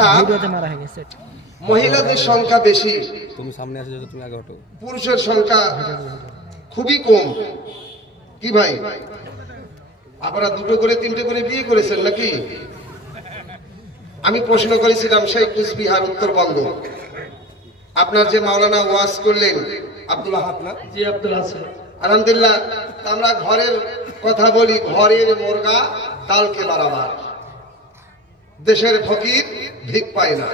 আচ্ছা, মহিলাদের সংখ্যা বেশি, তুমি সামনে আসো, তুমি আগে ওঠো। পুরুষের সংখ্যা খুবই কম, কি ভাই? আপনারা দুটো করে তিনটে করে বিয়ে করেছেন নাকি? আমি প্রশ্ন করেছিলাম সেই কুচবিহার উত্তরবঙ্গ, আপনার যে মাওলানা ওয়াজ করলেন আব্দুল আহাদ না? জি, আব্দুল হাসান। আলহামদুলিল্লাহ। আমরা ঘরের কথা বলি, ঘরের মুরগা তালকে বারাবার, দেশের ফকির ভিক পায় না।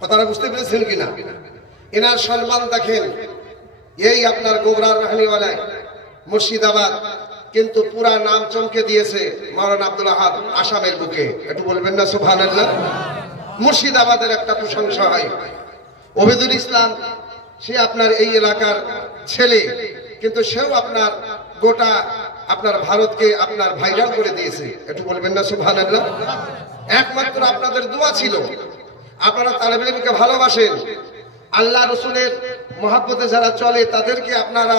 কথাটা বুঝতে পেরেছেন কিনা? এনার সম্মান দেখেন, এই আপনার গোবরার রাহানিওয়ালায় মুর্শিদাবাদ, কিন্তু পুরা নাম চমকে দিয়েছে মাওলানা আব্দুল আহাদ আসামের বুকে। একটু বলবেন না সুবহানাল্লাহ? মুর্শিদাবাদের একটা প্রশংসা হয়। ওবেদুল ইসলাম, সে আপনার এই এলাকার ছেলে, কিন্তু সেও আপনার গোটা আপনার ভারতকে আপনার ভাইরাল করে দিয়েছে। একটু বলবেন না সুবহানাল্লাহ? একমাত্র আপনাদের দোয়া ছিল। আপনারা তালেবে ইলমকে ভালোবাসেন, আল্লাহ রসুলের মহাব্বতে যারা চলে তাদেরকে আপনারা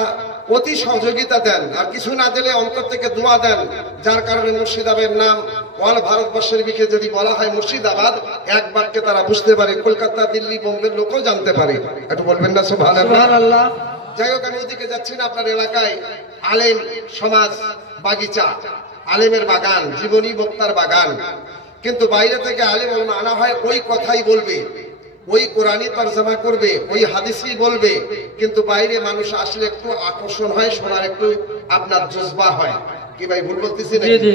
অতি সহযোগিতা দেন, আর কিছু না দিলে অন্তর থেকে দোয়া দেন, যার কারণে মুর্শিদাবাদের নাম অল ভারতবর্ষের দিকে যদি বলা হয় মুর্শিদাবাদ, এক বাক্যে তারা বুঝতে পারে, কলকাতা, দিল্লি, বোম্বের লোকও জানতে পারে। একটু বলবেন না সুবহানাল্লাহ? যাই হোক, আমি ওদিকে যাচ্ছি না। আপনার এলাকায় আলেম সমাজ বাগিচা, আলেমের বাগান, জীবনী বক্তার বাগান, কিন্তু বাইরে থেকে আলেম আনা হয়, ওই কথাই বলবে, ওই কোরআনী তরজমা করবে, ওই হাদিসই বলবে, কিন্তু বাইরে মানুষ আসলে একটু আকর্ষণ হয়, শোনার একটু আপনার জজবা হয়। কি ভাই ভুল বলতেছি নাকি?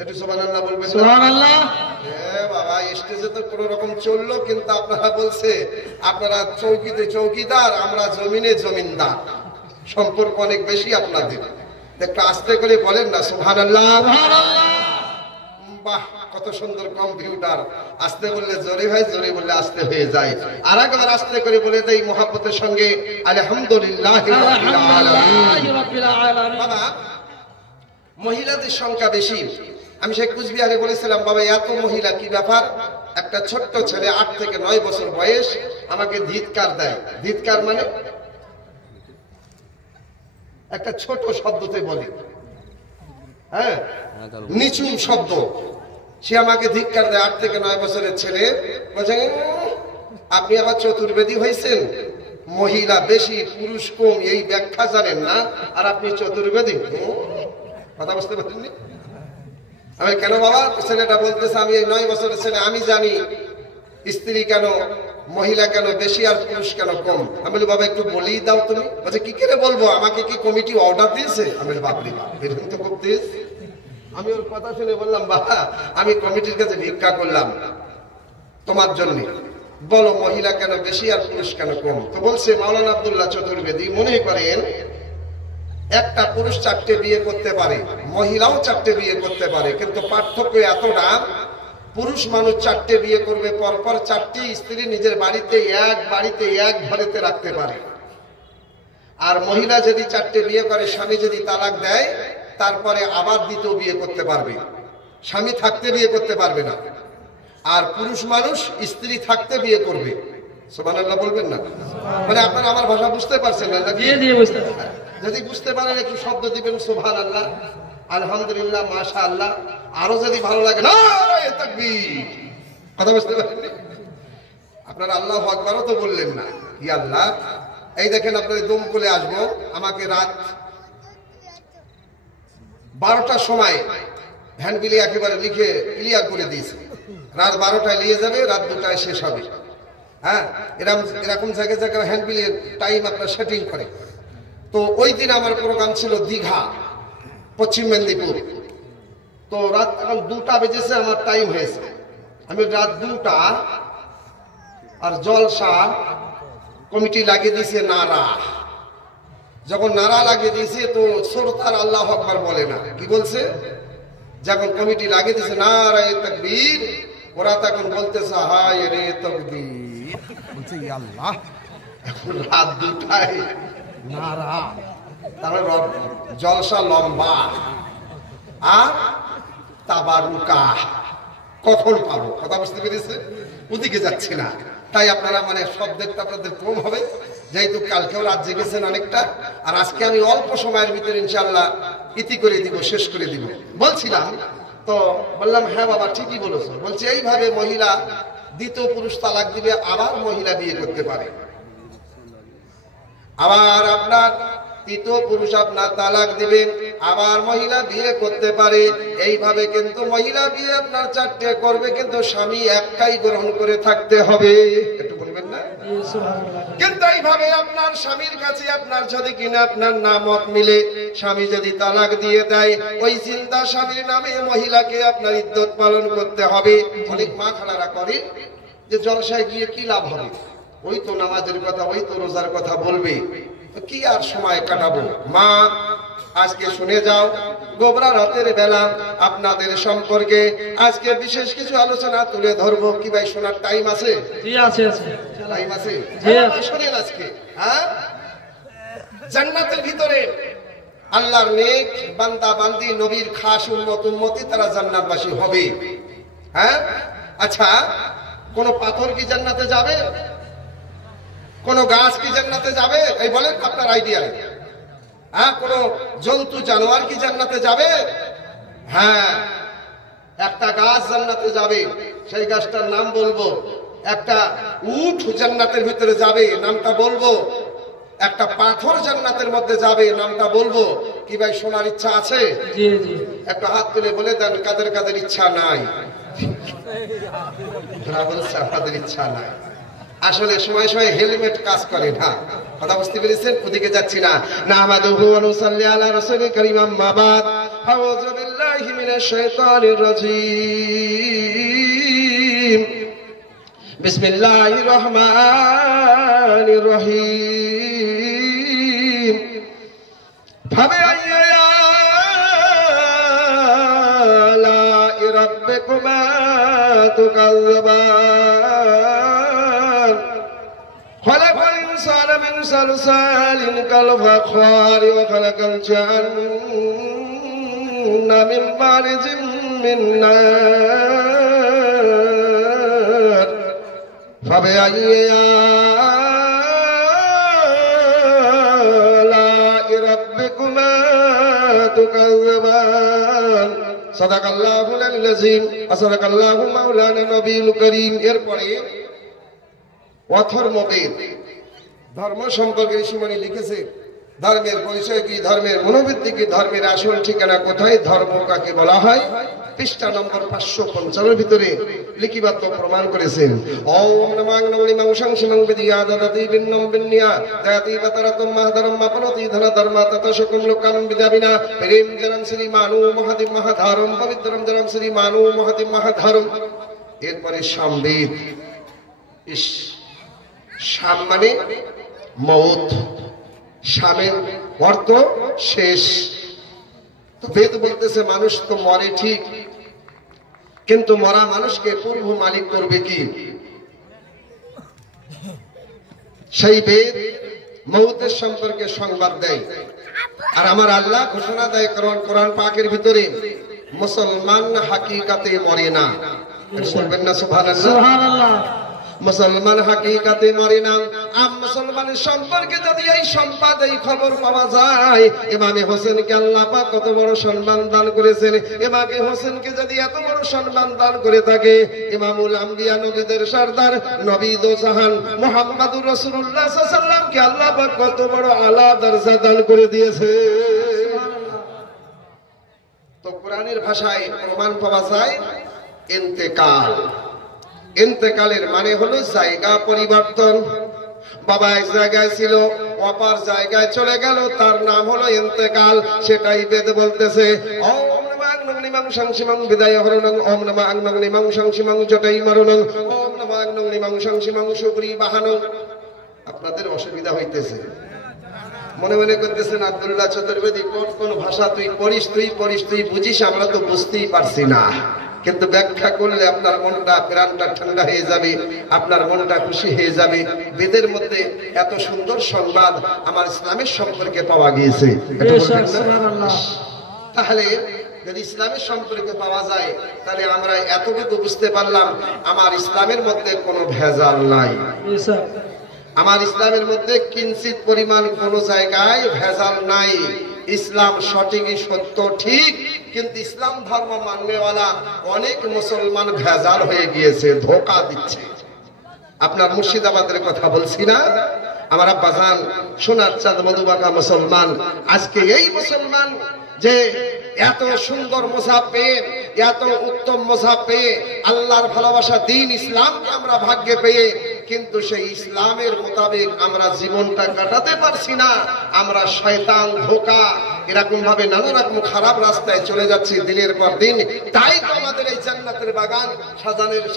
একটু সুবহানাল্লাহ বলবেন? সুবহানাল্লাহ। বাবা, স্টেজে তো কোন রকম চললো, কিন্তু আপনারা বলছে আপনারা চৌকিতে চৌকিদার, আমরা জমিনে জমিনদার, সম্পর্ক অনেক বেশি আপনাদের। একটু আস্তে করে বলেন না সুবহানাল্লাহ? বাহ, কত সুন্দর কম্পিউটার। আস্তে বললে জোরে হয়, জোরে বললে আস্তে হয়ে যায়। আর একবার আস্তে করে বলে দেই মহব্বতের সঙ্গে আলহামদুলিল্লাহ রাব্বিল আলামিন। বাবা, মহিলাদের সংখ্যা বেশি। আমি সেই কুচবিহারে বলেছিলাম, বাবা এত মহিলা কি ব্যাপার? একটা ছোট্ট ছেলে 8 থেকে 9 বছর বয়স আমাকে ধিৎকার দেয়। ধিৎকার মানে একটা ছোট শব্দতে বলে, হ্যাঁ, নিচু শব্দ। সে আমাকে ধিক্কার দেয়, 8 থেকে 9 বছরের ছেলে। বলছে, আপনি আবার চতুর্বেদী হয়েছেন, মহিলা বেশি পুরুষ কম, এই ব্যাখ্যা জানেন না, আর আপনি চতুর্বেদী? কথা বুঝতে পারেননি? আমি কেন বাবা? ছেলেটা বলতেছে, আমি এই 9 বছরের ছেলে, আমি জানি স্ত্রী কেন, মহিলা কেন বেশি আর পুরুষ কেন কম। আমি বলি, বাবা একটু বলেই দাও তুমি। বলছে, কি করে বলবো, আমাকে কি কমিটি অর্ডার দিয়েছে? আমি বলি, বাপরে বাপ, এরকম তো করতে। আমি ওর কথা শুনে বললাম, বাবা আমি কমিটির কাছে ভিক্ষা করলাম তোমার জন্য, বলো মহিলা কেন বেশি আর পুরুষ কেন কম? তো বলছে মাওলানা আব্দুল্লাহ চতুর্বেদী মনে করেন একটা পুরুষ 4টে বিয়ে করতে পারে, মহিলাও 4টে বিয়ে করতে পারে, কিন্তু পার্থক্য এতটা, পুরুষ মানুষ 4টে বিয়ে করবে, পরপর 4টি স্ত্রী নিজের বাড়িতে এক ঘরেতে রাখতে পারে। আর মহিলা যদি 4টে বিয়ে করে, স্বামী যদি তালাক দেয়, তারপরে আবার দ্বিতীয় বিয়ে করতে পারবে, স্বামী থাকতে বিয়ে করতে পারবে না। আর পুরুষ মানুষ স্ত্রী থাকতে বিয়ে করবে। সুবহানাল্লাহ বলবেন না? মানে আপনারা আমার ভাষা বুঝতে পারছেন না? যদি বুঝতে পারেন একটু শব্দ দিবেন সুবহানাল্লাহ, আলহামদুলিল্লাহ, মাশাআল্লাহ। আরো যদি ভালো লাগে, নারায়ে তাকবীর। কথা বুঝতে পারেন? আপনারা আল্লাহু আকবারও তো বললেন না। ই আল্লাহ, এই দেখেন আপনাদের দমকলে আসবো, আমাকে রাত 12টার সময় হ্যান্ডবিলে একেবারে লিখে ক্লিয়ার করে দিয়েছে, রাত 12টায় নিয়ে যাবে, রাত 2টায় শেষ হবে। হ্যাঁ, এরকম জায়গায় জায়গায় হ্যান্ডবিলের টাইম আপনার সেটিং করে। তো ওই দিন আমার প্রোগ্রাম ছিল দীঘা, পশ্চিম মেদিনীপুর। তো রাত এখন 2টা বেজেছে, আমার টাইম হয়েছে। আমি রাত 2টা, আর জলসা কমিটি লাগিয়ে দিয়েছে নারা। যখন নারা লাগিয়ে দিয়েছে, তো শ্রোতার আল্লাহু আকবার বলে না, কি বলছে? যখন কমিটি লাগিয়ে দিয়েছে নারায়ে তাকবীর, ওরা তখন বলতেছে হায় রে তাকবীর। বলছে ই আল্লাহ, রাত 2টায় নারা, তাহলে জলসা লম্বা, আর তাবারুকা কখন পাবো? কথা বুঝতে পেরেছে? ওদিকে যাচ্ছি না। তাই আপনারা মানে শব্দটা আপনাদের কম হবে, যেহেতু কালকেও রাত জেগেছেন অনেকটা, আর আজকে আমি অল্প সময়ের ভিতরে ইনশাআল্লাহ ইতি করে দিব, শেষ করে দিব। বলছিলাম তো, বললাম হ্যাঁ বাবা ঠিকই বলেছো। বলছে এইভাবে মহিলা দ্বিতীয় পুরুষ তালাক দিবে, আবার মহিলা বিয়ে করতে পারে। আবার আপনার তৃতীয় পুরুষ আপনার তালাক দিবেন, আবার মহিলা বিয়ে করতে পারে। এইভাবে কিন্তু মহিলা বিয়ে আপনার 4টে করবে, কিন্তু স্বামী একটাই গ্রহণ করে থাকতে হবে। একটু বলবেন না? কিন্তু এইভাবে আপনার স্বামীর কাছে আপনার যদি কিনা আপনার নামত মিলে, স্বামী যদি তালাক দিয়ে দেয়, ওই চিন্তা স্বামীর নামে মহিলাকে আপনার ইদ্যত পালন করতে হবে। অনেক মা খালারা করে যে জলসায় গিয়ে কি লাভ হবে, ওই তো নামাজের কথা, ওই তো রোজার কথা বলবে, কি আর সময় কাটাবো। মা আজকে শুনে যাও, গোবরা রাতের বেলা আপনাদের সম্পর্কে আজকে বিশেষ কিছু আলোচনা তুলে ধরবো। কি ভাই শোনার টাইম আছে? টাইম আছে? শোনেন আজকে। হ্যাঁ, জান্নাতের ভিতরে আল্লাহর নেক বান্দা বান্দি, নবীর খাস উম্মত উম্মতি, তারা জান্নাতবাসী হবে। হ্যাঁ, আচ্ছা, কোন পাথর কি জান্নাতে যাবে? কোন গাছ কি জান্নাতে যাবে? এই বলেন আপনার আইডিয়া। হ্যাঁ, কোন জন্তু জানোয়ার কি জান্নাতে যাবে? হ্যাঁ, একটা গাছ জান্নাতে যাবে, সেই গাছটার নাম বলবো। একটা উট জান্নাতের ভিতরে যাবে, নামটা বলবো। একটা পাথর জান্নাতের মধ্যে যাবে, নামটা বলবো। কি ভাই শোনার ইচ্ছা আছে? একটা হাত তুলে বলে দেন কাদের কাদের ইচ্ছা নাই। আপনাদের ইচ্ছা নাই। আসলে সময় সময় হেলমেট কাজ করে না, কথা বুঝতে পেরেছেন? ওদিকে যাচ্ছি না। নাহমাদুহু ওয়া নুসাল্লি আলা রাসূলিল কারীম, আম্মা বাদ। আউযু বিল্লাহি মিনাশ শাইতানির রাজীম। বিসমিল্লাহির রহমানির রহিম। ফাবিআইয়ি আলা'i রাব্বিকুমা তুকায্যিবান। خلق الإنسان من صلصال كالفخار وخلق الجن من مارج من نار فبأي آلاء ربكما تكذبان صدق الله العظيم وصدق الله مولانا النبي الكريم। এরপরে অথর্ববেদ, ধর্ম সম্পর্কে ঋষিমণি লিখেছে, ধর্মের পরিচয় কি, ধর্মের মনোবৃত্তি কি, ধর্মের আসল ঠিকানা কোথায়, ধর্ম কাকে বলা হয়, পৃষ্ঠা নম্বর 555 ভিতরে লিখিবদ্ধ প্রমাণ করেছেন। ওম নমঃ নমঃ সংসিমং বিদ্যা দদতি বিন্নম বিন্নিয়া দয়াতি বতরতম মাহদরম মাপনতি ধন ধর্ম ততশকুম লোকাম বিদাবিনা প্রেম জনম শ্রী মানু মহাদি মহাধারম পবিত্রম জনম শ্রী মানু মহাদি মহাধারম। এরপরে সামবেদ। শাম মানে মৌত, শামের অর্থ শেষ। তো বেদ বলতেছে মানুষ তো মরে ঠিক, কিন্তু মরা মানুষকে পূর্ব মালিক করবে কি? সেই বেদ মৌতের সম্পর্কে সংবাদ দেয়। আর আমার আল্লাহ ঘোষণা দেয় কোরআন পাকের ভিতরে, মুসলমান হাকিকাতে মরে না। বলবেন না সুবহানাল্লাহ? মুসলমান হাকিকাতে মরে না। মুসলমানের সম্পর্কে যদি এই সম্পাদ, এই খবর পাওয়া যায়, ইমামে হোসেনকে আল্লাহ পাক কত বড় সম্মান দান করেছেন। ইমামে হোসেনকে যদি এত বড় সম্মান দান করে থাকে, ইমামুল আম্বিয়া, নবীদের সরদার, নবী দো জাহান মুহাম্মাদুর রাসূলুল্লাহ সাল্লাল্লাহু আলাইহি ওয়াসাল্লামকে আল্লাহ পাক কত বড় আলা দরজা দান করে দিয়েছে। তো কোরআনের ভাষায় প্রমাণ পাওয়া যায় ইন্তেকাল। ইন্তেকালের মানে হলো জায়গা পরিবর্তন। বাবা এক জায়গায় ছিল, অপর জায়গায় চলে গেল, তার নাম হলো ইন্তেকাল। সেটাই বেদ বলতেছে। ওম নমঃ নিমং সংসিমং বিদায় হরণং, ওম নমঃ নিমং সংসিমং জটাই মরণং, ওম নমঃ নিমং সংসিমং সুগ্রী বাহনং। আপনাদের অসুবিধা হইতেছে, মনে মনে করতেছেন আব্দুল্লাহ চতুর্বেদী কোন ভাষা তুই পড়িস, তুই বুঝিস, আমরা তো বুঝতেই পারছি না। কিন্তু ব্যাখ্যা করলে আপনার মনটা, প্রাণটা ঠান্ডা হয়ে যাবে, আপনার মনটা খুশি হয়ে যাবে। বেদের মধ্যে এত সুন্দর সংবাদ আমার ইসলামের সম্পর্কে পাওয়া গিয়েছে। তাহলে যদি ইসলামের সম্পর্কে পাওয়া যায়, তাহলে আমরা এতটুকু বুঝতে পারলাম আমার ইসলামের মধ্যে কোনো ভেজাল নাই। আমার ইসলামের মধ্যে কিঞ্চিত পরিমাণ কোনো জায়গায় ভেজাল নাই। ইসলাম সঠিকই সত্য ঠিক, কিন্তু ইসলাম ধর্ম মাননেওয়ালা অনেক মুসলমান ভেজাল হয়ে গিয়েছে, ধোঁকা দিচ্ছে। আপনার মুর্শিদাবাদের কথা বলছি না, আমার আব্বাজান সোনার চাঁদ মধুবাকা মুসলমান। আজকে এই মুসলমান যে এত সুন্দর মোসাব পেয়ে, এত উত্তম মোসাব পেয়ে, আল্লাহর ভালোবাসা দিন ইসলামকে আমরা ভাগ্যে পেয়ে, কিন্তু সেই ইসলামের মোতাবেক আমরা জীবনটা কাটাতে পারছি না। আমরা শয়তান, ধোঁকা, এরকম ভাবে নানা রকম খারাপ রাস্তায় চলে যাচ্ছি দিনের পর দিন। তাই তো আমাদের এই জান্নাতের বাগান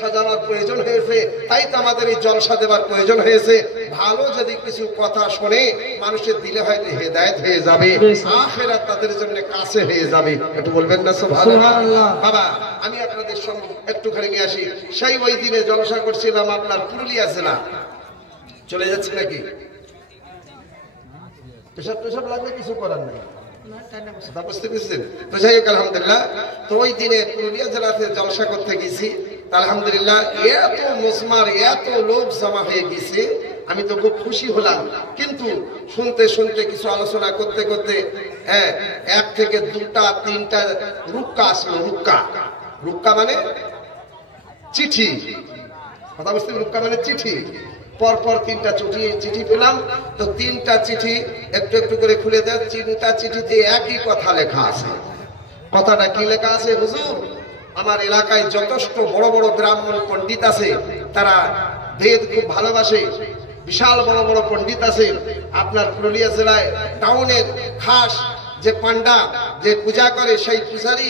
সাজানোর প্রয়োজন হয়েছে, তাই তো আমাদের এই জলসা দেওয়ার প্রয়োজন হয়েছে। ভালো যদি কিছু কথা শোনে মানুষের দিলে হয়তো হেদায়েত হয়ে যাবে, আখিরাত তাদের জন্য কাছে হয়ে যাবে। একটু বলবেন না সুবহানাল্লাহ? বাবা আমি আপনাদের সঙ্গে একটুখানি নিয়ে আসি। সেই ওই দিনে জলসা করছিলাম আপনার পুরুলিয়া জেলা। চলে যাচ্ছে নাকি? পেশাব লাগলে কিছু করার নেই, বুঝতে পেরেছেন তো? যাই হোক আলহামদুলিল্লাহ, তো ওই দিনে পুরুলিয়া জেলাতে জলসা করতে গেছি। আলহামদুলিল্লাহ এত মুসমার, এত লোক জমা হয়ে গেছে, আমি তো খুব খুশি হলাম। কিন্তু শুনতে শুনতে কিছু আলোচনা করতে করতে এক থেকে দুটা তিনটা রুক্কা আসলো। রুক্কা মানে চিঠি, কথা বুঝতে? রুক্কা মানে চিঠি। পরপর তিনটা চিঠি পেলাম। তো তিনটা চিঠি একটু একটু করে খুলে দেয়। তিনটা চিঠিতে একই কথা লেখা আছে। কথাটা কি লেখা আছে? হুজুর, আমার এলাকায় যথেষ্ট বড় বড় ব্রাহ্মণ পণ্ডিত আছে, তারা বেদ খুব ভালোবাসে, বিশাল বড় বড় পণ্ডিত আছে। আপনার পুরুলিয়া জেলায় টাউনের খাস যে পান্ডা যে পূজা করে, সেই পূজারি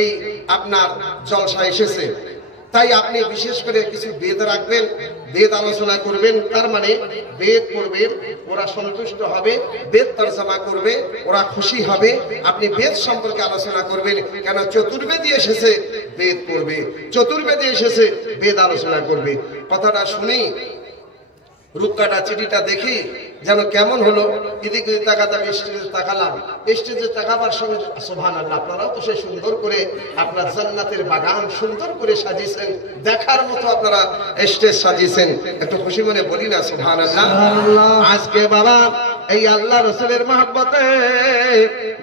এই আপনার জলসা এসেছে। তাই আপনি বিশেষ করে কিছু বেদ রাখবেন, বেদ আলোচনা করবেন। তার মানে বেদ পড়বেন, ওরা সন্তুষ্ট হবে, বেদ তর্জমা করবে, ওরা খুশি হবে। আপনি বেদ সম্পর্কে আলোচনা করবেন, কেন চতুর্বেদী এসেছে, বেদ পড়বে। চতুর্বেদী এসেছে, বেদ আলোচনা করবে। কথাটা শুনেই রুক্কাটা চিঠিটা দেখি যেন কেমন হলো, এদিকে তাকাতাম, স্টেজে তাকালাম। স্টেজে তাকাবার সঙ্গে সুবহানাল্লাহ, আপনারাও তো সেই সুন্দর করে আপনার জান্নাতের বাগান সুন্দর করে সাজিয়েছেন, দেখার মতো আপনারা স্টেজ সাজিয়েছেন। একটু খুশি মনে বলি না সুবহানাল্লাহ? আজকে বাবা এই আল্লাহ রসুলের মহব্বতে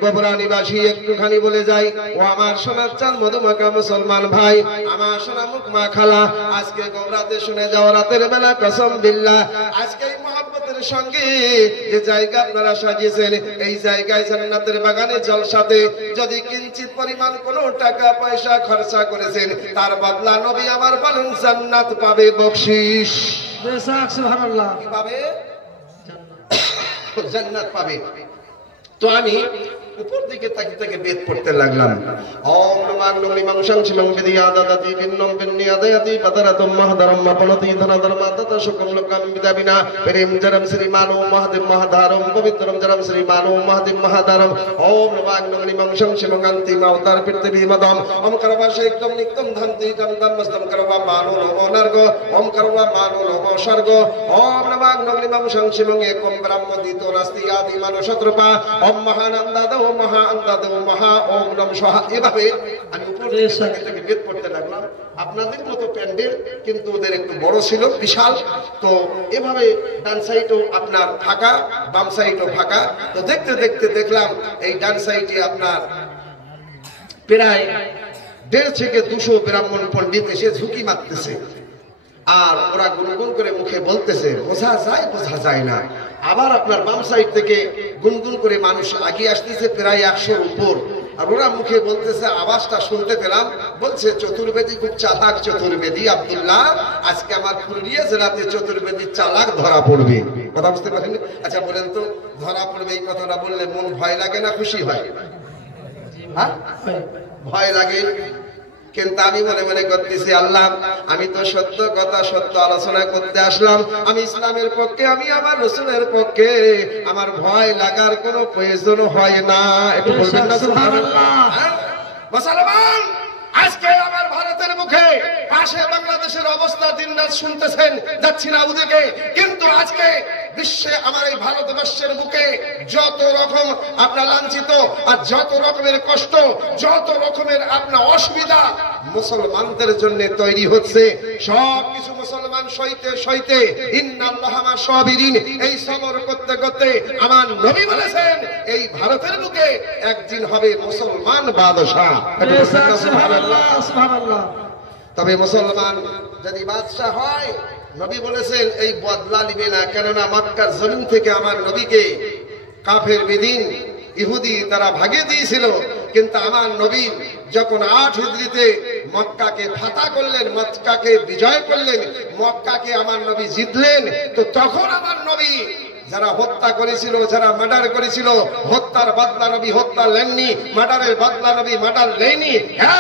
গোবরা নিবাসী একটুখানি বলে যাই, ও আমার সোনার চাঁদ মধুমাখা মুসলমান ভাই, আমার সোনা মুখ মা খালা, আজকে গোবরাতে শুনে যাও রাতের বেলা কসম বিল্লাহ, আজকে এই মহব্বতের সঙ্গে যে জায়গা আপনারা সাজিয়েছেন, এই জায়গায় জান্নাতের বাগানে জলসাতে যদি কিঞ্চিত পরিমাণ কোনো টাকা পয়সা খরচা করেছেন, তার বদলা নবী আমার বলেন জান্নাত পাবে, বকশিশ সুবহানাল্লাহ পাবে, জান্নাত পাবে। তো আমি উপর দিকে তাকিয়ে তাকিয়ে বেদ পড়তে লাগলাম। ওম নমঃ নমঃ সংশিমং বিদিয়াদাতি বিন্নম বিন্নিয়াদাতি পদরাতম মহদরম মপলতি ধনধর্ম তত শুকম লোকম বিদাবিনা প্রেম জরম শ্রীমানো মহাদেব মহাধারম পবিত্রম জরম শ্রীমানো মহাদেব মহাধারম। ওম নমঃ নমঃ সংশিমং অন্তিম অবতার পৃথিবী মদম ওম করবা শেকদম নিকদম ধান্তি গন্ধম মস্তম করবা মানো নমো নর্গ ওম করবা মানো নমো স্বর্গ। ওম নমঃ নমঃ সংশিমং একম ব্রহ্ম দ্বিতীয় নাস্তি আদি মানো শত্রুপা ওম মহানন্দাদ মহা আন্দাদ মহা ওম নম স্বাহা। এভাবে আমি উপর থেকে বেদ পড়তে লাগলাম। আপনাদের মতো প্যান্ডেল, কিন্তু ওদের একটু বড় ছিল, বিশাল। তো এভাবে ডান সাইডও আপনার ফাঁকা, বাম সাইডও ফাঁকা। তো দেখতে দেখতে দেখলাম এই ডান সাইডে আপনার প্রায় 150 থেকে 200 ব্রাহ্মণ পণ্ডিত এসে ঝুঁকি মারতেছে, আর ওরা গুনগুন করে মুখে বলতেছে, বোঝা যায় বোঝা যায় না। আবার আপনার বাম সাইড থেকে গুনগুন করে মানুষ আগিয়ে আসতেছে, প্রায় 100-র উপর, আর ওরা মুখে বলতেছে, আওয়াজটা শুনতে পেলাম, বলছে চতুর্বেদী খুব চালাক, চতুর্বেদী আব্দুল্লাহ, আজকে আমার পুরুলিয়া জেলাতে চতুর্বেদী চালাক ধরা পড়বে। কথা বুঝতে পারেন? আচ্ছা বলেন তো, ধরা পড়বে এই কথাটা বললে মন ভয় লাগে না খুশি হয়? হ্যাঁ, ভয় লাগে। কিন্তু আমি মনে মনে করতেছি, আল্লাহ আমি তো সত্য কথা সত্য আলোচনা করতে আসলাম, আমি ইসলামের পক্ষে, আমি আমার রসুলের পক্ষে, আমার ভয় লাগার কোনো প্রয়োজন হয় না। একটু বলবেন না সুবহানাল্লাহ? মুসলমান, আজকে আমার ভারতের মুখে পাশে বাংলাদেশের অবস্থা দিনরাত শুনতেছেন, যাচ্ছি না ওদিকে, কিন্তু আজকে বিশ্বে আমার এই ভারতবর্ষের বুকে যত রকম আপনার লাঞ্ছিত আর যত রকমের কষ্ট, যত রকমের আপনার অসুবিধা মুসলমানদের জন্য তৈরি হচ্ছে, সব কিছু মুসলমান সইতে সইতে ইন্নাল্লাহা মা সাবিরিন, এই সবর করতে করতে আমার নবী বলেছেন এই ভারতের বুকে একদিন হবে মুসলমান বাদশা। সুবহানাল্লাহ সুবহানাল্লাহ। তবে মুসলমান যদি বাদশা হয়, নবী বলেছেন এই বদলা নিবে না, কেননা মক্কার জমিন থেকে আমার নবীকে কাফের বেদিন ইহুদি তারা ভাগিয়ে দিয়েছিল, কিন্তু আমার নবী যখন 8 হিজরিতে মক্কাকে ফাতা করলেন, মক্কাকে বিজয় করলেন, মক্কাকে আমার নবী জিতলেন, তো তখন আমার নবী যারা হত্যা করেছিল, যারা মার্ডার করেছিল, হত্যার বদলা নবী হত্যা নেননি, মার্ডারের বদলা নবী মার্ডার নেননি,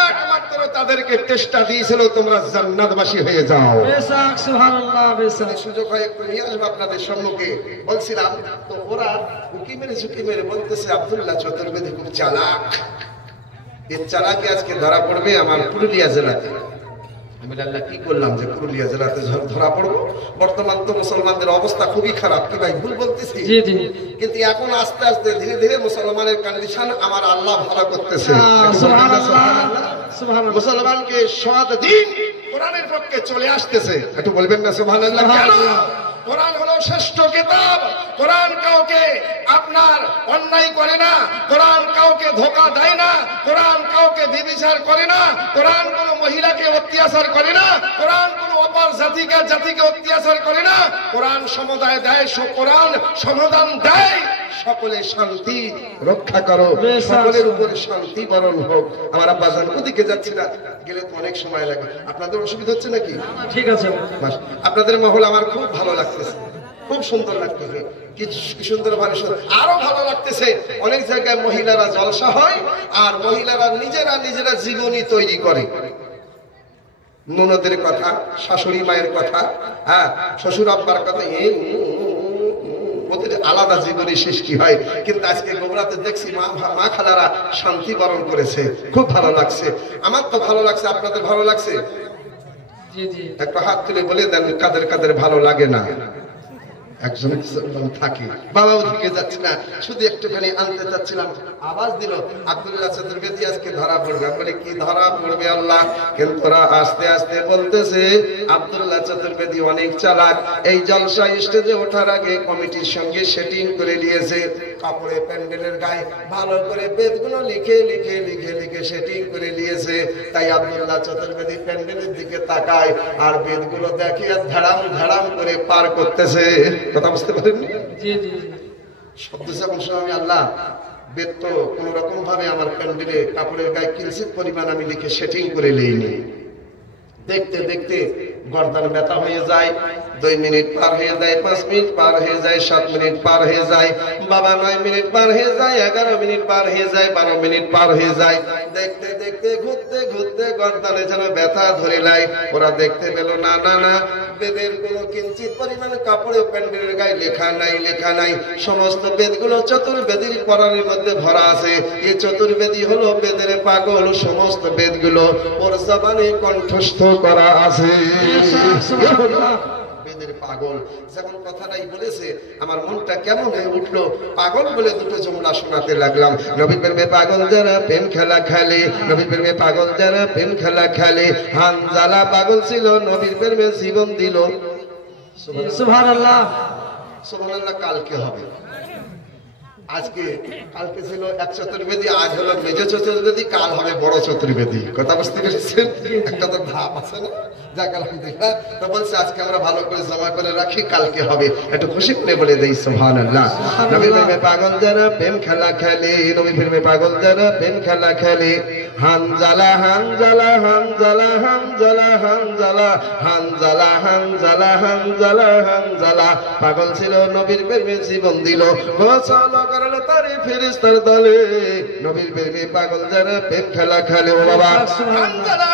একমাত্র তাদেরকে চেষ্টা দিয়েছিল তোমরা জান্নাতবাসী হয়ে যাও। বেশক সুবহানাল্লাহ বেশক। সুযোগ হয় একটু নিয়ে আসবো আপনাদের সম্মুখে। বলছিলাম তো ওরা উকি মেরে বলতেছে আব্দুল্লাহ চতুর্বেদী খুব চালাক, এর চালাকি আজকে ধরা পড়বে আমার পুরুলিয়া জেলাতে। আমি আল্লাহ কি করলাম যে পুরুলিয়া জেলাতে ধরা পড়বো? বর্তমান তো মুসলমানদের অবস্থা খুবই খারাপ, কি ভাই ভুল বলতেছি? জি জি। কিন্তু এখন আস্তে আস্তে ধীরে ধীরে মুসলমানের কন্ডিশন আমার আল্লাহ ভালো করতেছে। সুবহানাল্লাহ সুবহানাল্লাহ। মুসলমানকে সৎ দিন কোরআনের পক্ষে চলে আসতেছে, একটু বলবেন না সুবহানাল্লাহ? কেন? কোরআন হলো শ্রেষ্ঠ কিতাব। কোরআন কাউকে আপনার অন্যায় করে না, কোরআন কাউকে ধোঁকা দেয় না, কোরআন কাউকে বিবিচার করে না, কোরআন কোন মহিলাকে অত্যাচার করে না, কোরআন কোন অপর জাতিকে অত্যাচার করে না, কোরআন সমুদায় দেয়, কোরআন সমাধান দেয়, সকলে শান্তি রক্ষা করো, সকলের উপরে শান্তি বরণ হোক। আমার আব্বাজান ওদিকে যাচ্ছি না, গেলে তো অনেক সময় লাগে, আপনাদের অসুবিধা হচ্ছে নাকি? ঠিক আছে। আপনাদের মহল আমার খুব ভালো লাগতেছে, খুব সুন্দর লাগতেছে, কি সুন্দর ভাবে আরো ভালো লাগতেছে। অনেক জায়গায় মহিলারা জলসা হয় আর মহিলারা নিজেরা জীবনী তৈরি করে, ননদের কথা, শাশুড়ি মায়ের কথা, হ্যাঁ শ্বশুর আব্বার কথা, ওদের আলাদা জীবনী সৃষ্টি হয়। কিন্তু আজকে গোবরাতে দেখছি মা খালারা শান্তি বরণ করেছে, খুব ভালো লাগছে। আমার তো ভালো লাগছে, আপনাদের ভালো লাগছে? জি জি। একটা হাত তুলে বলে দেন কাদের কাদের ভালো লাগে না। একজন থাকে বাবা ওদিকে যাচ্ছি না, শুধু একটুখানি আনতে চাচ্ছিলাম, আওয়াজ দিল আব্দুল্লাহ চতুর্বেদী আজকে ধরা পড়বে। বলে কি ধরা পড়বে আল্লাহ? কিন্তু ওরা আস্তে আস্তে বলতেছে আব্দুল্লাহ চতুর্বেদী অনেক চালাক, এই জলসা স্টেজে ওঠার আগে কমিটির সঙ্গে সেটিং করে নিয়েছে, কাপড়ে প্যান্ডেলের গায়ে ভালো করে বেদগুলো লিখে লিখে লিখে লিখে সেটিং করে নিয়েছে। তাই আব্দুল্লাহ চতুর্বেদী প্যান্ডেলের দিকে তাকায় আর বেদগুলো দেখে আর ধাড়াম ধাড়াম করে পার করতেছে। কথা বুঝতে পারেননি? জি জি। শব্দ যখন আমি আল্লাহ বেদ তো কোন রকম ভাবে আমার প্যান্ডেলে কাপড়ের গায়ে কিঞ্চিত পরিমাণ আমি লিখে সেটিং করে নেইনি। দেখতে দেখতে গর্দান ব্যথা হয়ে যায়, 2 মিনিট পার হয়ে যায়, 5 মিনিট পার হয়ে যায়, 7 মিনিট পার হয়ে যায়, বাবা 9 মিনিট পার হয়ে যায়, 11 মিনিট পার হয়ে যায়, 12 মিনিট পার হয়ে যায়। দেখতে দেখতে ঘুরতে ঘুরতে গর্দানে যেন ব্যথা ধরে লাই। ওরা দেখতে পেল না না না বেদের কোনো কিঞ্চিত পরিমাণ কাপড়ে প্যান্ডেলের গায়ে লেখা নাই। সমস্ত বেদগুলো চতুর্বেদীর পরাণের মধ্যে ভরা আছে। এই চতুর্বেদী হলো বেদের পাগল, সমস্ত বেদগুলো ওর জবানে কণ্ঠস্থ করা আছে। বেদের পাগল যখন কথাটাই বলেছে আমার মনটা কেমন হয়ে উঠলো, পাগল বলে দুটো জুমলা শোনাতে লাগলাম। নবী প্রেমে পাগল যারা প্রেম খেলা খেলে, নবী প্রেমে পাগল যারা প্রেম খেলা খেলে, হানজালা পাগল ছিল নবীর প্রেমে জীবন দিল। সুবহানাল্লাহ সুবহানাল্লাহ। কালকে হবে, কালকে ছিল এক চতুর্বেদী, আজ হলো মেজ চতুর্বেদী, কাল হবে বড় চতুর্বেদী। কথা বুঝতে পেরেছেন? একটা তো ধাপ আছে না, যাক আলহামদুলিল্লাহ। তো বলছে আজকে আমরা ভালো করে জমা করে রাখি, কালকে হবে, একটু খুশি করে বলে দেই সুবহানাল্লাহ। নবী প্রেমে পাগল যারা প্রেম খেলা খেলে, নবী প্রেমে পাগল যারা প্রেম খেলা খেলে, হানজালা হানজালা হানজালা হানজালা হানজালা হানজালা হানজালা হানজালা হানজালা পাগল ছিল নবীর প্রেমে জীবন দিল, গোসল করলো তারে ফেরেশতার দলে। নবীর প্রেমে পাগল যারা প্রেম খেলা খেলে। ও বাবা হানজালা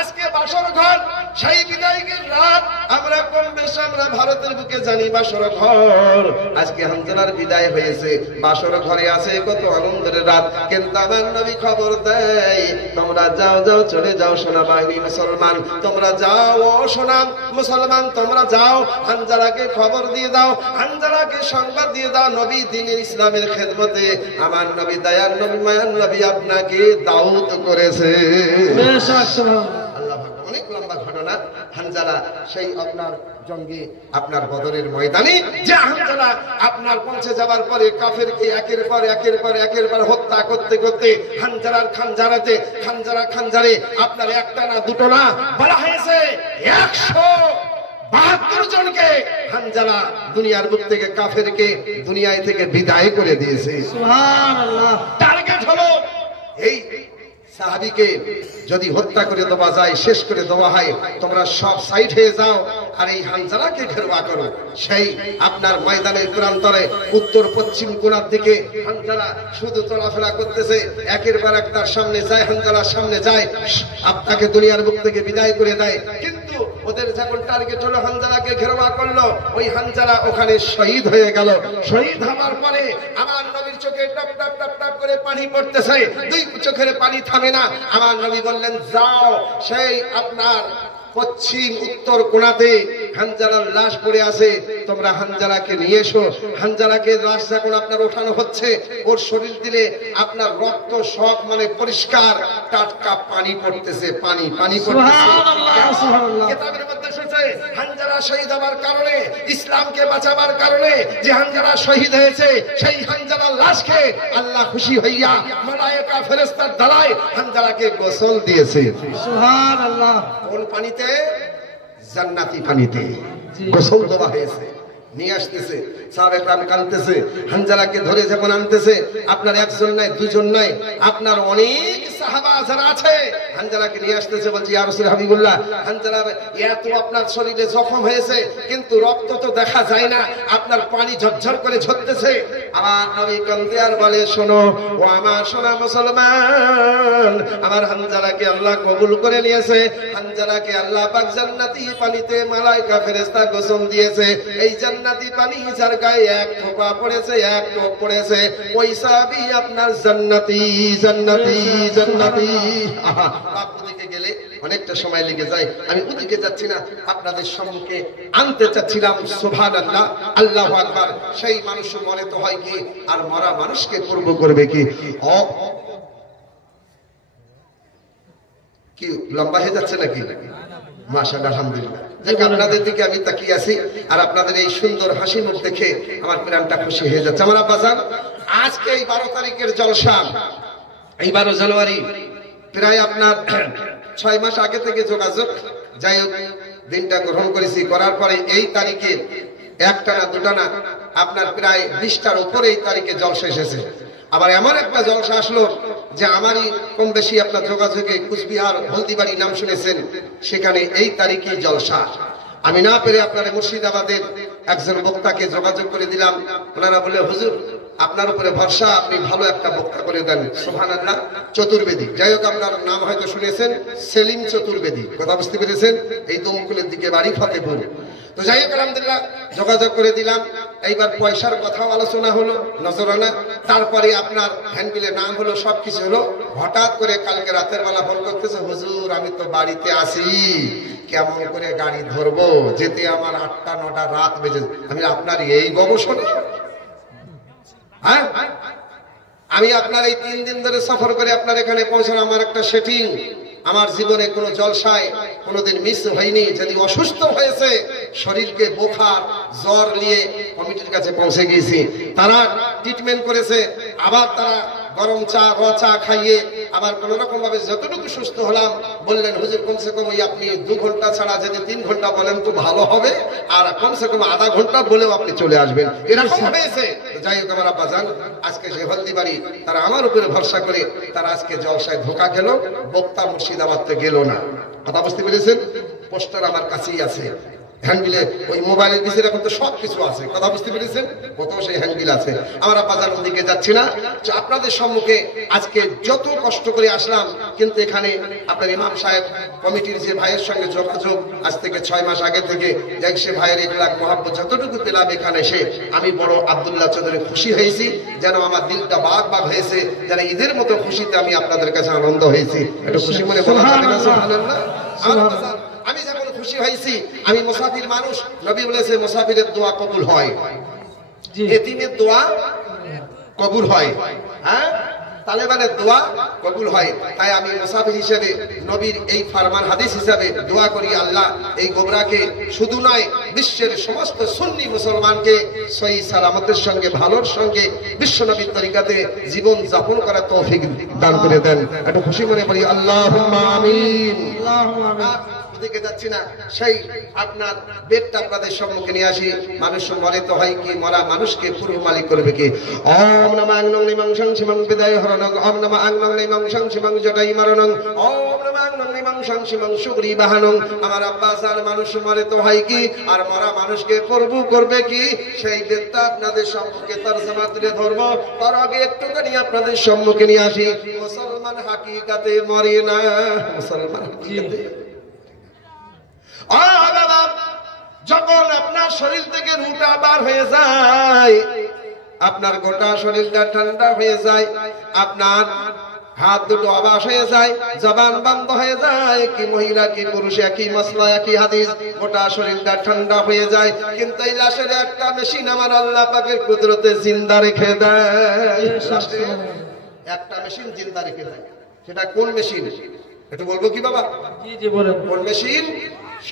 আজকে বাসর ঘর, সেই বিদায়ের রাত আমরা কম বেশ আমরা ভারতের বুকে জানি বাসর ঘর। আজকে হানজালার বিদায় হয়েছে, বাসর ঘরে আছে কত আনন্দের রাত। কিন্তু আমার নবী খবর দেয়, তোমরা যাও যাও চলে যাও সোনা বাহিনী মুসলমান, তোমরা যাও ও সোনা মুসলমান, তোমরা যাও হানজালাকে খবর দিয়ে দাও, হানজালাকে সংবাদ দিয়ে দাও, নবী দ্বীনের ইসলামের খেদমতে আমার নবী দয়ার নবী মায়ার নবী আপনাকে দাওয়াত করেছে। আল্লাহ আকবার। অনেক লম্বা ঘটনা। হানজালা সেই আপনার জঙ্গে আপনার বদরের ময়দানে যে হানজালা আপনার পৌঁছে যাবার পরে কাফেরকে একের পর হত্যা করতে করতে হানজালার খানজারাতে খানজারে আপনার একটা না দুটো না বলা হয়েছে 172 জনকে হানজালা দুনিয়ার বুক থেকে কাফেরকে দুনিয়ায় থেকে বিদায় করে দিয়েছে। সুবহানাল্লাহ। টার্গেট হলো এই সাহাবীকে যদি হত্যা করে দেওয়া যায়, শেষ করে দেওয়া হয়, তোমরা সব সাইড হয়ে যাও আর এই হানজালাকে ঘেরোয়া করো। সেই আপনার ময়দানের প্রান্তরে উত্তর পশ্চিম কোণার দিকে হানজালা শুধু চলাফেরা করতেছে, একের পর এক তার সামনে যায়, হানজালার সামনে যায়, আপনাকে দুনিয়ার বুক থেকে বিদায় করে দেয়। কিন্তু ওদের যখন টার্গেট হলো হানজালাকে ঘেরোয়া করলো, ওই হানজালা ওখানে শহীদ হয়ে গেল। শহীদ হওয়ার পরে আমার নবীর চোখে টপ টপ টপ টপ করে পানি পড়তেছে, দুই চোখের পানি থামে না। আমার নবী বললেন, যাও সেই আপনার পশ্চিম উত্তর কোণাতে হানজালার লাশ পড়ে আছে, তোমরা হানজালাকে নিয়ে এসো। হানজালাকে লাশ যখন আপনার ওঠানো হচ্ছে, ওর শরীর দিলে আপনার রক্ত সব মানে পরিষ্কার টাটকা পানি পড়তেছে, পানি পড়তেছে। কিতাবের মধ্যে এসেছে হানজালা শহীদ হওয়ার কারণে, ইসলামকে বাঁচাবার কারণে যে হানজালা শহীদ হয়েছে, সেই হানজালার লাশকে আল্লাহ খুশি হইয়া মালায়েকা ফেরেশতার দ্বারায় হানজালাকে গোসল দিয়েছে। সুবহানাল্লাহ। কোন পানিতে? জান্নাতি পানিতে গোসল দেওয়া হয়েছে। নিয়ে আসতেছে, সাহাবায়ে কেরাম কাঁদতেছে, হানজালাকে ধরে যখন আনতেছে, আপনার একজন নাই দুজন নাই, আপনার অনেক সাহাবা যারা আছে হানজালাকে নিয়ে আসতেছে, বলছে ইয়া রাসূল হাবিবুল্লাহ, হানজালার এত আপনার শরীরে জখম হয়েছে কিন্তু রক্ত তো দেখা যায় না, আপনার পানি ঝরঝর করে ঝরতেছে। আমার নবী কান্দে আর বলে, শোনো ও আমার সোনা মুসলমান, আমার হানজালাকে আল্লাহ কবুল করে নিয়েছে, হানজালাকে আল্লাহ পাক জান্নাতি পানিতে মালায়েকা ফেরেশতা গোসল দিয়েছে। এই জান্নাতি পানি যার গায়ে এক ঠোপা পড়েছে, এক টোপ পড়েছে, ওই সাহাবী আপনার জান্নাতি জান্নাতি জান্নাতি। আহা, ওদিকে গেলে অনেকটা সময় লেগে যায়, আমি ওদিকে যাচ্ছি না, আপনাদের সম্মুখে আনতে চাচ্ছিলাম। সুবহানাল্লাহ, আল্লাহু আকবার। সেই মানুষ মরে তো হয় কি, আর মরা মানুষকে পূর্ব করবে কি? কি লম্বা হয়ে যাচ্ছে নাকি? মাশাআল্লাহ, আলহামদুলিল্লাহ। আপনাদের দিকে আমি তাকিয়ে আছি আর আপনাদের এই সুন্দর হাসি মুখ দেখে আমার প্রাণটা খুশি হয়ে যাচ্ছে। আমার আব্বাজান, আজকে এই 12 তারিখের জলসা, এই 12 জানুয়ারি, প্রায় আপনার 6 মাস আগে থেকে যোগাযোগ, যাই হোক দিনটা গ্রহণ করেছি, করার পরে এই তারিখে একটা না দুটা না আপনার প্রায় 20টার উপরে এই তারিখে জলসা এসেছে। আবার এমন একটা জলসা আসলো যে আমারই কম বেশি আপনার যোগাযোগে কুচবিহার হলদিবাড়ি নাম শুনেছেন, সেখানে এই তারিখে জলসা। আমি না পেরে আপনার মুর্শিদাবাদের একজন বক্তাকে যোগাযোগ করে দিলাম। ওনারা বলে, হুজুর আপনার উপরে ভরসা, আপনি ভালো একটা বক্তা করে দেন। সুবহানাল্লাহ, চতুর্বেদী, যাই হোক আপনার নাম হয়তো শুনেছেন, সেলিম চতুর্বেদী, কথা বুঝতে পেরেছেন? এই দমকুলের দিকে বাড়ি, ফতেপুর। তো যাই হোক আলহামদুলিল্লাহ যোগাযোগ করে দিলাম। এইবার পয়সার কথাও আলোচনা হলো, নজরানা, তারপরে আপনার হ্যান্ডবিলের নাম হলো, সবকিছু হলো। হঠাৎ করে কালকে রাতের বেলা ফোন করতেছে, হুজুর আমি তো বাড়িতে আছি, কেমন করে গাড়ি ধরবো, যেতে আমার 8টা 9টা রাত বেজে। আমি আপনার এই গবেষণা, হ্যাঁ আমি আপনার এই 3 দিন ধরে সফর করে আপনার এখানে পৌঁছানো আমার একটা সেটিং। আমার জীবনে কোনো জলসায় কোনোদিন মিস হয়নি। যদি অসুস্থ হয়েছে, শরীরকে বোখার জ্বর নিয়ে কমিটির কাছে পৌঁছে গিয়েছি, তারা ট্রিটমেন্ট করেছে, আবার তারা গরম চা চা খাইয়ে আবার কোন রকম ভাবে যতটুকু সুস্থ হলাম, বললেন হুজুর কমসে কম আপনি 2 ঘন্টা ছাড়া যদি 3 ঘন্টা বলেন তো ভালো হবে, আর কমসে কম আধা ঘন্টা বলেও আপনি চলে আসবেন, এরকম হয়েছে। যাই হোক আমার আব্বা জান, আজকে সে হলদিবাড়ি, তারা আমার উপরে ভরসা করে তারা আজকে জলসায় ধোকা খেল, বক্তা মুর্শিদাবাদ গেল না। কথা বুঝতে পেরেছেন? পোস্টার আমার কাছেই আছে, হ্যান্ডবিলে ওই মোবাইলের পিছনে এখন তো সব কিছু আছে, কথা বুঝতে পেরেছেন? কোথাও সেই হ্যান্ডবিল আছে। আমরা বাজার দিকে যাচ্ছি না, আপনাদের সম্মুখে আজকে যত কষ্ট করে আসলাম, কিন্তু এখানে আপনার ইমাম সাহেব কমিটির যে ভাইয়ের সঙ্গে যোগাযোগ আজ থেকে 6 মাস আগে থেকে সে ভাইয়ের 1 লাখ মহাব্বত যতটুকু পেলাম এখানে এসে আমি বড় আব্দুল্লাহ চৌধুরী খুশি হয়েছি, যেন আমার দিলটা বাগ বাগ হয়েছে, যেন ঈদের মতো খুশিতে আমি আপনাদের কাছে আনন্দ হয়েছি। একটু খুশি মনে বলা যাবে না? সুবহানাল্লাহ। আমি যখন খুশি হয়েছি, আমি মুসাফির মানুষ, নবী বলেছে মুসাফিরের দোয়া কবুল হয়, এতিমের দোয়া কবুল হয়, হ্যাঁ, তালেবানের দোয়া কবুল হয়। তাই আমি মুসাফির হিসেবে নবীর এই ফরমান হাদিস হিসেবে দোয়া করি, আল্লাহ এই গোবরাকে শুধু নয় বিশ্বের সমস্ত সুন্নি মুসলমানকে সহি সালামতের সঙ্গে ভালোর সঙ্গে বিশ্ব নবীর তরিকাতে জীবন যাপন করার তৌফিক দান করে দেন। একটু খুশি মনে বলি আল্লাহুম্মা আমিন। দিকে যাচ্ছি না, সেই আপনার বেদটা আপনাদের সম্মুখে নিয়ে আসি। মানুষ মরে তো হয় কি, মরা মানুষকে পূর্ব মালিক করবে কি? ওম নমঃ আংনং লিমং সংসিমং বিদায় হরণং, ওম নমঃ আংনং লিমং সংসিমং জটাই মারণং, ওম নমঃ আংনং লিমং সংসিমং সুগ্রী বাহানং। আমার আব্বাস আর মানুষ মরে তো হয় কি, আর মরা মানুষকে পূর্ব করবে কি? সেই বেদটা আপনাদের সম্মুখে তরজমা তুলে ধরবো। তার আগে একটুখানি আপনাদের সম্মুখে নিয়ে আসি। মুসলমান হাকিকাতে মরে না, মুসলমান হাকিকাতে যখন আপনার শরীর থেকে রুটা বার হয়ে যায়, আপনার গোটা শরীরটা ঠান্ডা হয়ে যায়, আপনার হাত দুটো অবাস হয়ে যায়, জবান বন্ধ হয়ে যায়, কি মহিলা কি পুরুষ একই মশলা একই হাদিস, গোটা শরীরটা ঠান্ডা হয়ে যায়। কিন্তু এই লাশের একটা মেশিন আমার আল্লাহ পাকের কুদরতে জিন্দা রেখে দেয়, একটা মেশিন জিন্দা রেখে দেয়। সেটা কোন মেশিন একটু বলবো কি বাবা? কোন মেশিন?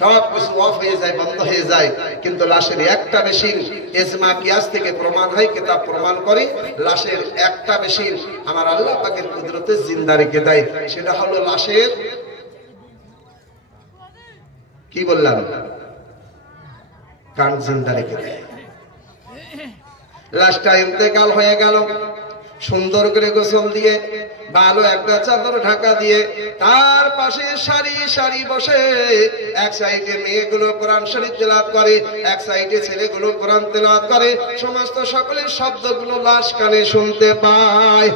সব কিছু অফ হয়ে যায়, বন্ধ হয়ে যায়, কিন্তু লাশের একটা মেশিন ইজমা কিয়াস থেকে প্রমাণ হয়, কিতাব প্রমাণ করে লাশের একটা মেশিন আমার আল্লাহ পাকের কুদরতে জিন্দা রেখে দেয়। সেটা হলো লাশের কি বললাম, কান জিন্দা রেখে দেয়। লাশটা ইন্তেকাল হয়ে গেল, সুন্দর করে গোসল দিয়ে ভালো একটা চাদর ঢাকা দিয়ে তার পাশে সারি সারি বসে, এক সাইডে মেয়েগুলো কোরআন শরীফ তেলাওয়াত করে, এক সাইডে ছেলেগুলো কোরআন তেলাওয়াত করে, সমস্ত সকলের শব্দগুলো লাশ কানে শুনতে পায়।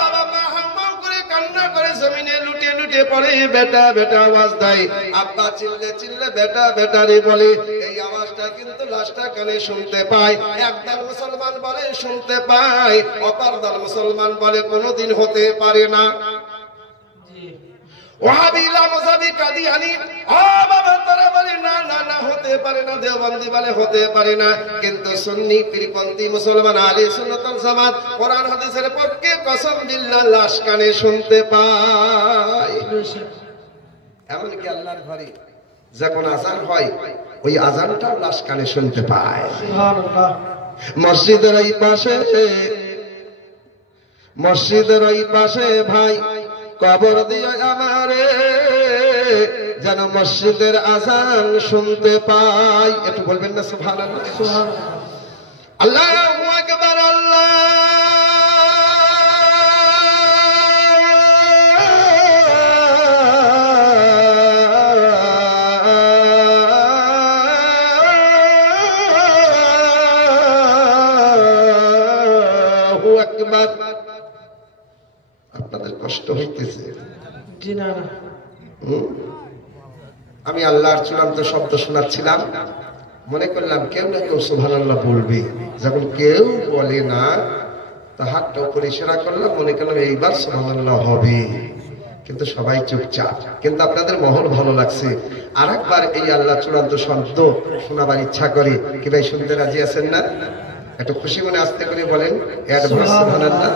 বাবা মা হাম্মা করে কান্না করে জমিনে লুটে লুটে পড়ে, বেটা বেটা আওয়াজ দেয়, আব্বা চিল্লে চিল্লে বেটা বেটা রে বলে। এই আওয়াজটা কিন্তু লাশটা কানে শুনতে পায়। একদল মুসলমান বলে শুনতে পায়, অপর দল মুসলমান বলে কোনোদিন হতে পারে না। ওয়াহাবিলা মুজাবি কাদিয়ানি ও বাবা তারা বলে না না না হতে পারে না, দেওবন্দি বলে হতে পারে না। কিন্তু সুন্নি পীরপন্থী মুসলমান আহলে সুন্নাত ওয়াল জামাত কোরআন হাদিসের পক্ষে কসম বিল্লাহ লাশ কানে শুনতে পায়। এমনকি আল্লাহর ঘরে যখন আযান হয়, ওই আযানটাও লাশ কানে শুনতে পায়। সুবহানাল্লাহ। মসজিদের এই পাশে, মসজিদের ওই পাশে ভাই কবর দিয়ে আমারে, যেন মসজিদের আযান শুনতে পাই। একটু বলবেন না সুবহানাল্লাহ? সুবহানাল্লাহ। আল্লাহু আকবার। আল্লাহু আকবার। আপনাদের কষ্ট হইতেছে? আমি আল্লাহর চূড়ান্ত শব্দ শোনাচ্ছিলাম, মনে করলাম কেউ না কেউ সুবহানাল্লাহ বলবে। যখন কেউ বলে না, তা হাতটা উপরে ইশারা করলাম, মনে করলাম এইবার সুবহানাল্লাহ হবে, কিন্তু সবাই চুপচাপ। কিন্তু আপনাদের মহল ভালো লাগছে। আর একবার এই আল্লাহ চূড়ান্ত শব্দ শোনাবার ইচ্ছা করে কি ভাই? শুনতে রাজি আছেন না? একটু খুশি মনে আস্তে করে বলেন অ্যাডভান্স সুবহানাল্লাহ।